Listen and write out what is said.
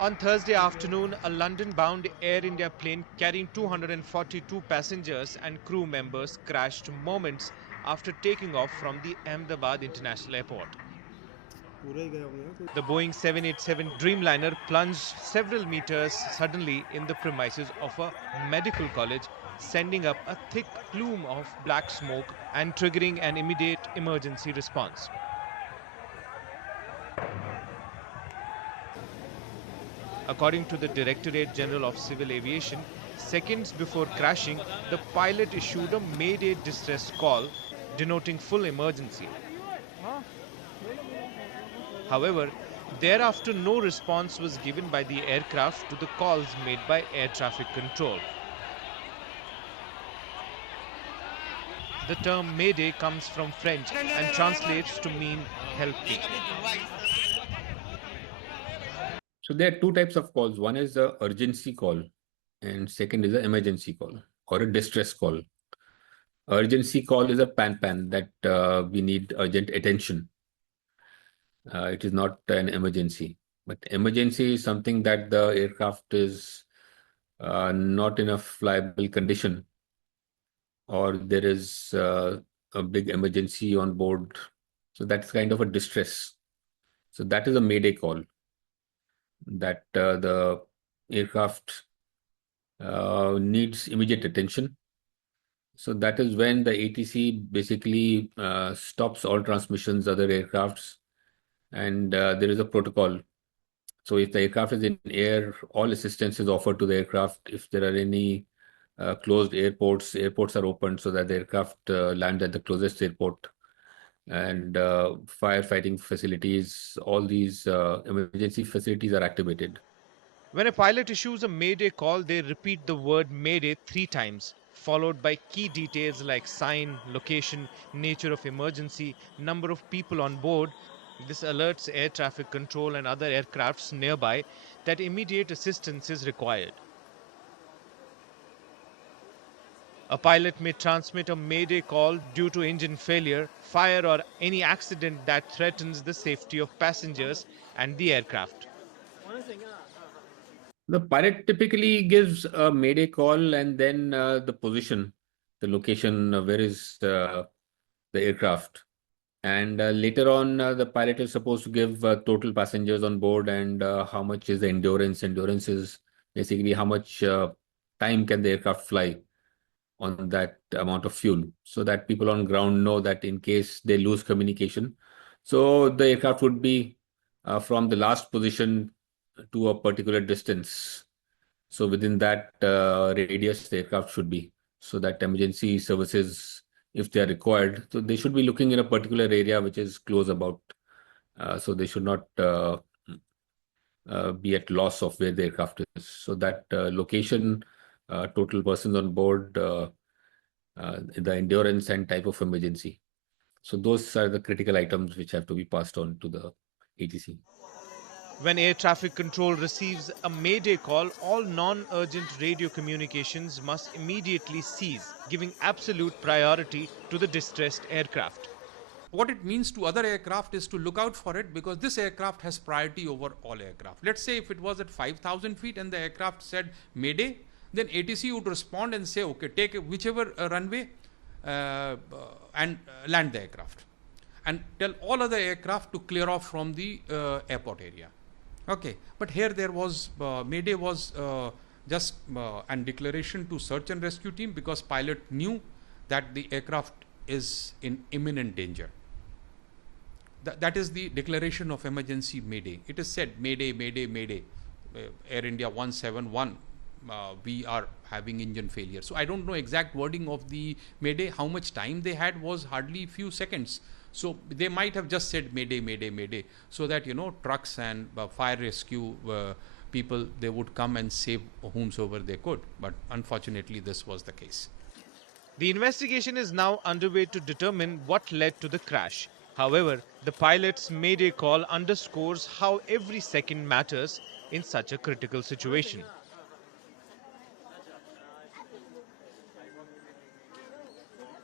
On Thursday afternoon, a London-bound Air India plane carrying 242 passengers and crew members crashed moments after taking off from the Ahmedabad International Airport. The Boeing 787 Dreamliner plunged several meters suddenly in the premises of a medical college, sending up a thick plume of black smoke and triggering an immediate emergency response. According to the Directorate General of Civil Aviation, seconds before crashing, the pilot issued a Mayday distress call denoting full emergency. However, thereafter no response was given by the aircraft to the calls made by air traffic control. The term Mayday comes from French and translates to mean help me. So there are two types of calls. One is the urgency call and second is an emergency call or a distress call. Urgency call is a pan that we need urgent attention. It is not an emergency, but emergency is something that the aircraft is not in a flyable condition or there is a big emergency on board. So that's kind of a distress. So that is a Mayday call that the aircraft needs immediate attention. So that is when the ATC basically stops all transmissions, other aircrafts, and there is a protocol. So if the aircraft is in air, all assistance is offered to the aircraft. If there are any closed airports are opened so that the aircraft land at the closest airport. And firefighting facilities, all these emergency facilities are activated. When a pilot issues a Mayday call, they repeat the word Mayday 3 times, followed by key details like sign, location, nature of emergency, number of people on board. This alerts air traffic control and other aircrafts nearby that immediate assistance is required. A pilot may transmit a Mayday call due to engine failure, fire, or any accident that threatens the safety of passengers and the aircraft. The pilot typically gives a Mayday call and then the position, the location, where is the aircraft. And later on, the pilot is supposed to give total passengers on board and how much is the endurance. Endurance is basically how much time can the aircraft fly on that amount of fuel, so that people on ground know that in case they lose communication. So the aircraft would be from the last position to a particular distance. So within that radius, the aircraft should be, so that emergency services, if they are required, so they should be looking in a particular area which is close about. So they should not be at loss of where the aircraft is. So that location, total persons on board, the endurance and type of emergency. So those are the critical items which have to be passed on to the ATC. When air traffic control receives a Mayday call, all non-urgent radio communications must immediately cease, giving absolute priority to the distressed aircraft. What it means to other aircraft is to look out for it, because this aircraft has priority over all aircraft. Let's say if it was at 5,000 feet and the aircraft said Mayday, then ATC would respond and say, okay, take whichever runway and land the aircraft, and tell all other aircraft to clear off from the airport area. Okay, but here there was Mayday was just an declaration to search and rescue team, because pilot knew that the aircraft is in imminent danger. That is the declaration of emergency Mayday. It is said Mayday, Mayday, Mayday. Air India 171, we are having engine failure. So I don't know exact wording of the Mayday. How much time they had was hardly few seconds. So they might have just said Mayday, Mayday, Mayday, so that, you know, trucks and fire rescue people, they would come and save whomsoever they could. But unfortunately, this was the case. The investigation is now underway to determine what led to the crash. However, the pilot's Mayday call underscores how every second matters in such a critical situation.